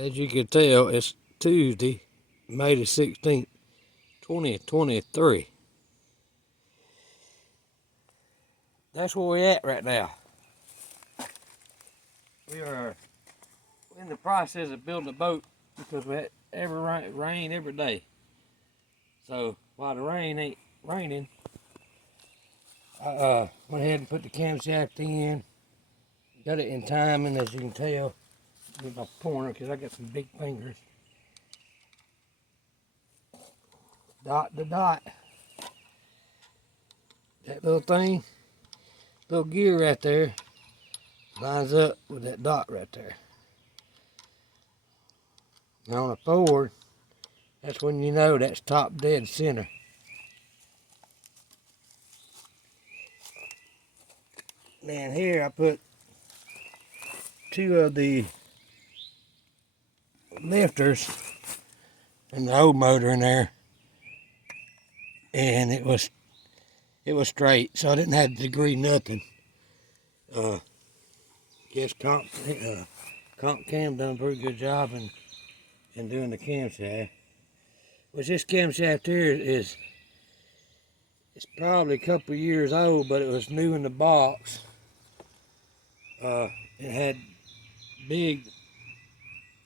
As you can tell, it's Tuesday, May the 16th, 2023. That's where we're at right now. We are in the process of building a boat because we had rain every day. So while the rain ain't raining, I went ahead and put the camshaft in. Got it in timing, as you can tell with my pointer, because I got some big fingers. Dot to dot. That little thing, little gear right there, lines up with that dot right there. Now on a Ford, that's when you know that's top dead center. Now here I put two of the lifters and the old motor in there, and it was straight, so I didn't have to degree nothing. Guess Comp Cam done a pretty good job in doing the camshaft. Which this camshaft here it's probably a couple of years old, but it was new in the box. It had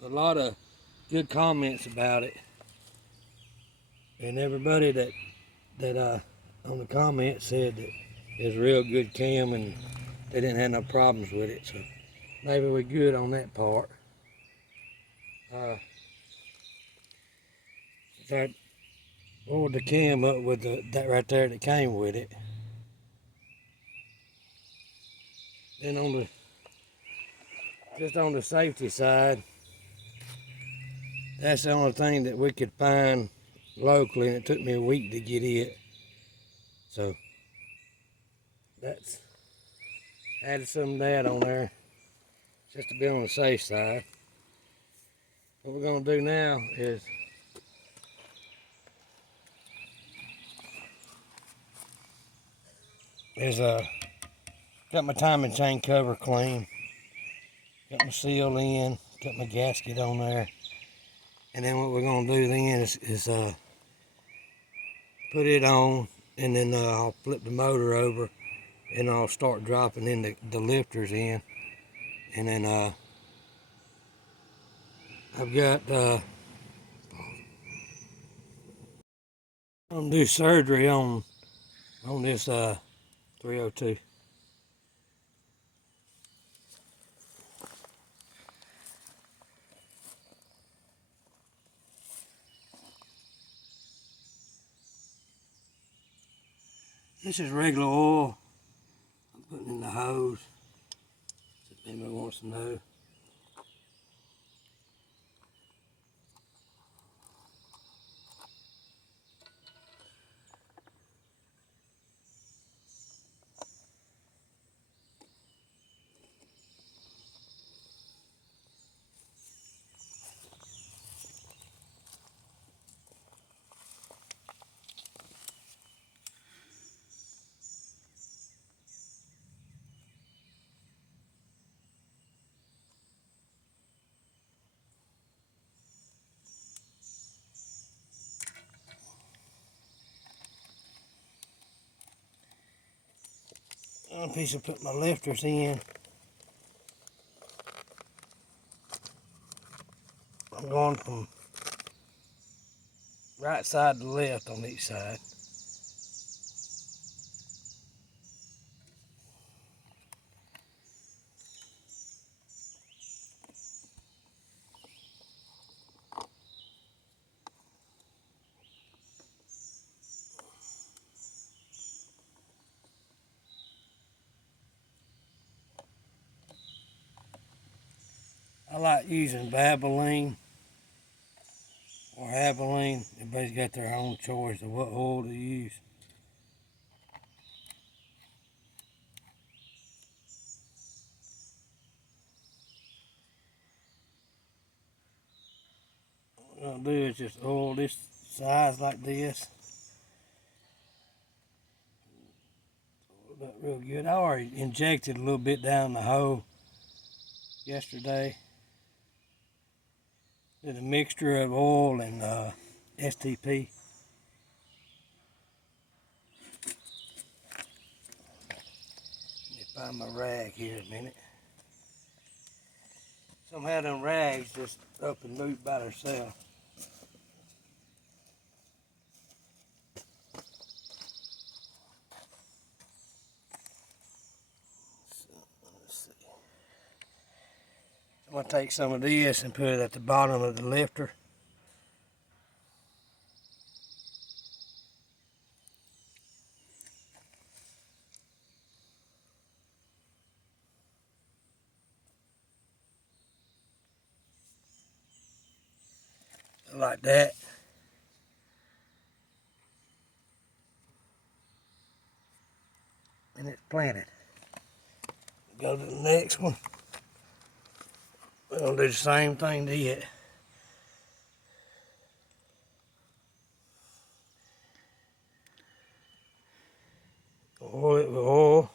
a lot of good comments about it, and everybody that on the comments said that it's a real good cam and they didn't have no problems with it. So maybe we're good on that part. So I pulled the cam up with that right there that came with it. Then just on the safety side, that's the only thing that we could find locally, and it took me a week to get it. So that's added some of that on there just to be on the safe side. What we're gonna do now is got my timing chain cover clean, got my seal in, got my gasket on there, and then what we're gonna do then is put it on, and then I'll flip the motor over and I'll start dropping in the lifters in, and then I've got I'm gonna do surgery on this 302. This is regular oil I'm putting in the hose, if anybody wants to know. One piece I put my lifters in. I'm going from right side to left on each side. I like using Valvoline or Havoline. Everybody's got their own choice of what oil to use. What I'm gonna do is just oil this size like this. Oil that real good. I already injected a little bit down the hole yesterday. Did a mixture of oil and STP. Let me find my rag here a minute. Somehow them rags just up and moved by themselves. Let's see. I'm going to take some of this and put it at the bottom of the lifter. Like that. And it's planted. Go to the next one. We're going to do the same thing to it. Oil it with oil.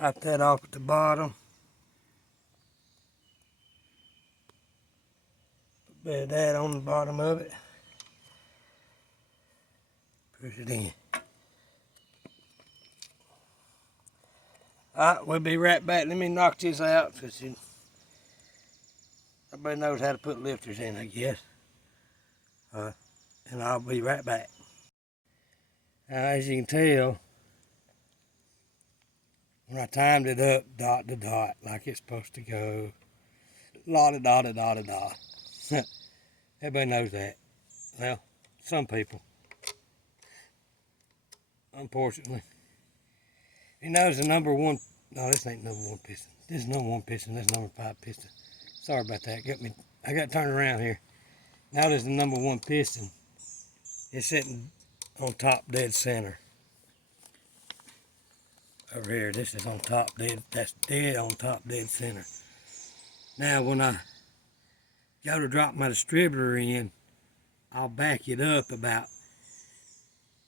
Wipe that off at the bottom. Put a bit of that on the bottom of it. Push it in. Alright, we'll be right back. Let me knock this out because everybody knows how to put lifters in, I guess. And I'll be right back. Now, as you can tell, when I timed it up dot to dot like it's supposed to go, la-da-da-da-da-da-da. Everybody knows that. Well, some people, unfortunately. You notice the number one, no, this ain't number one piston. This is number one piston, this is number 5 piston. Sorry about that, I got turned around here. Notice the number one piston is sitting on top dead center. Over here, this is on top dead, that's dead on top dead center. Now when I go to drop my distributor in, I'll back it up about,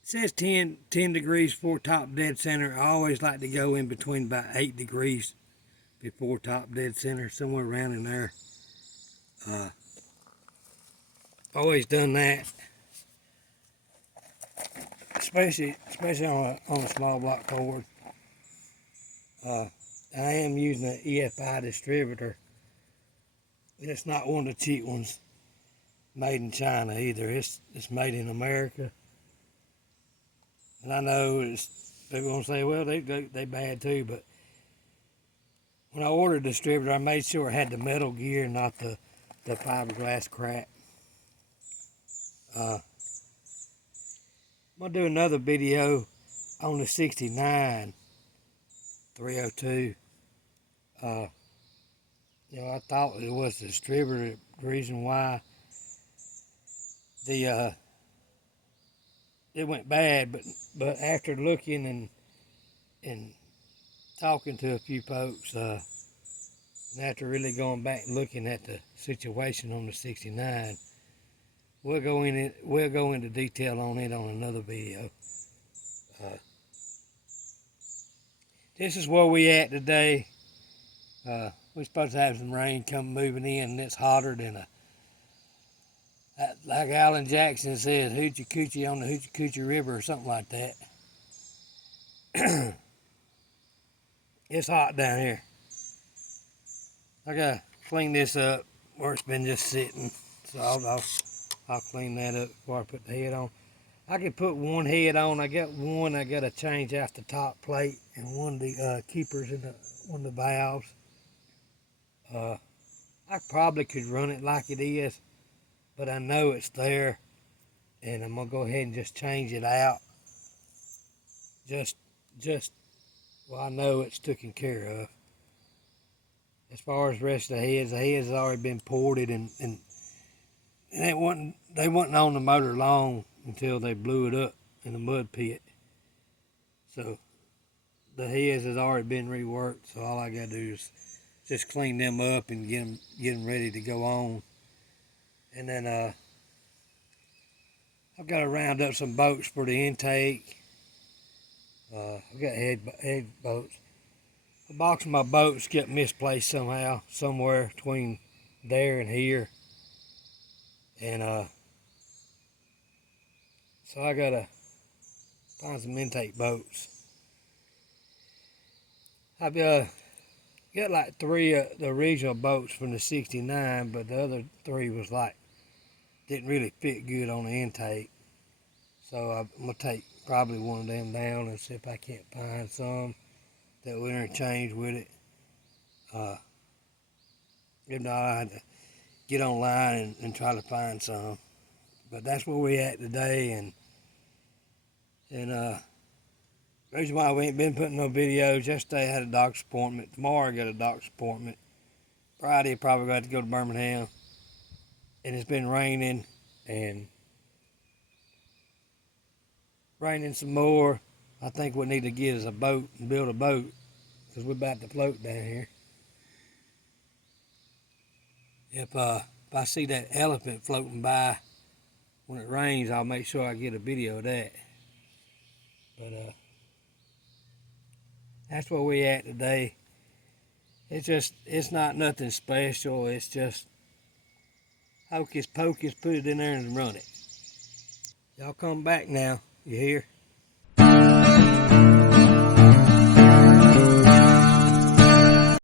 it says 10 degrees before top dead center. I always like to go in between about 8 degrees before top dead center, somewhere around in there. Always done that, especially on a small block cord. I am using an EFI distributor. It's not one of the cheap ones made in China either. It's made in America. And I know people gonna say, well, they bad too, but when I ordered a distributor, I made sure it had the metal gear, not the fiberglass crap. I'm gonna do another video on the 69 302. I thought it was the distributor. The reason why it went bad, but after looking and talking to a few folks, and after really going back and looking at the situation on the 69, we'll go into detail on it on another video. This is where we at today. We're supposed to have some rain moving in, and it's hotter than like Alan Jackson said, hoochie coochie on the Hoochie Coochie River or something like that. It's hot down here. I gotta clean this up where it's been just sitting. So I'll clean that up before I put the head on. I can put one head on. I got one I gotta change out the top plate and one of the keepers in one of the valves. I probably could run it like it is, but I know it's there, and I'm gonna go ahead and just change it out. Well, I know it's taken care of. As far as the rest of the heads have already been ported, and they wasn't on the motor long until they blew it up in the mud pit. So the heads has already been reworked. So all I gotta do is just clean them up and get them ready to go on. And then I've got to round up some bolts for the intake. I've got head bolts. The box of my boats get misplaced somehow, somewhere between there and here. And so I gotta find some intake boats. I've got like 3 the original boats from the 69, but the other 3 was like, didn't really fit good on the intake. So I'm gonna take probably one of them down and see if I can't find some that will interchange with it. If not, I had to get online and try to find some. But that's where we at today, and the reason why we ain't been putting no videos. Yesterday I had a doctor's appointment. Tomorrow I got a doctor's appointment. Friday I probably got to go to Birmingham. And it's been raining and raining some more. I think what we need to get is a boat and build a boat, because we're about to float down here. If I see that elephant floating by when it rains, I'll make sure I get a video of that. But that's where we at today. It's not nothing special. It's just hocus pocus, put it in there and run it. Y'all come back now. You hear?